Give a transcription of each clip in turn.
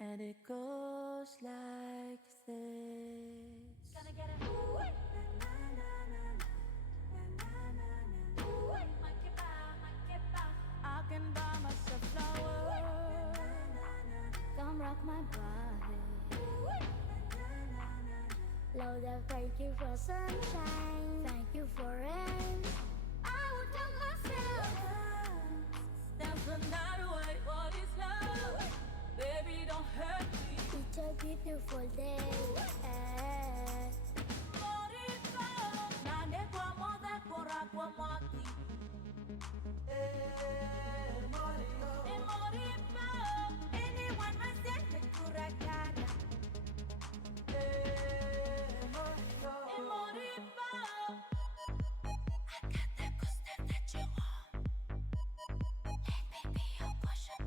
And it goes like this. Gonna get it. Ooh, na na na na na na na. Ooh, monkey bar. I can buy myself flowers. Come rock my body. Lord, I thank you for sunshine. Thank you for rain. I would tell myself That's another way. What is love? Baby, don't hurt me. it's a beautiful day. Morito, nane kwa moda kora kwa mwaki. Morito, anyone must get the kurakana. Morito, I got that good stuff that you want. Hey baby, you push it.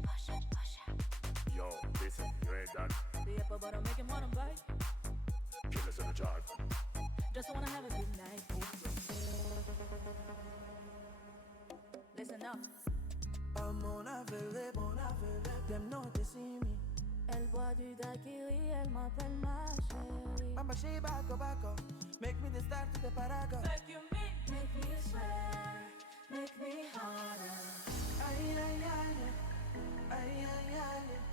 Yo, listen, you ain't that. the upper but I'm making one bite. Killers in the drive. Just wanna have a good night. Listen up. I'm on a velay, them know they see me. Elle boit du daiquiri, elle m'appelle ma chérie. Mama she back up, make me the start to the paragon. Make you make me sweat, make me harder. Ay, ay, ay, ay, ay, ay, ay.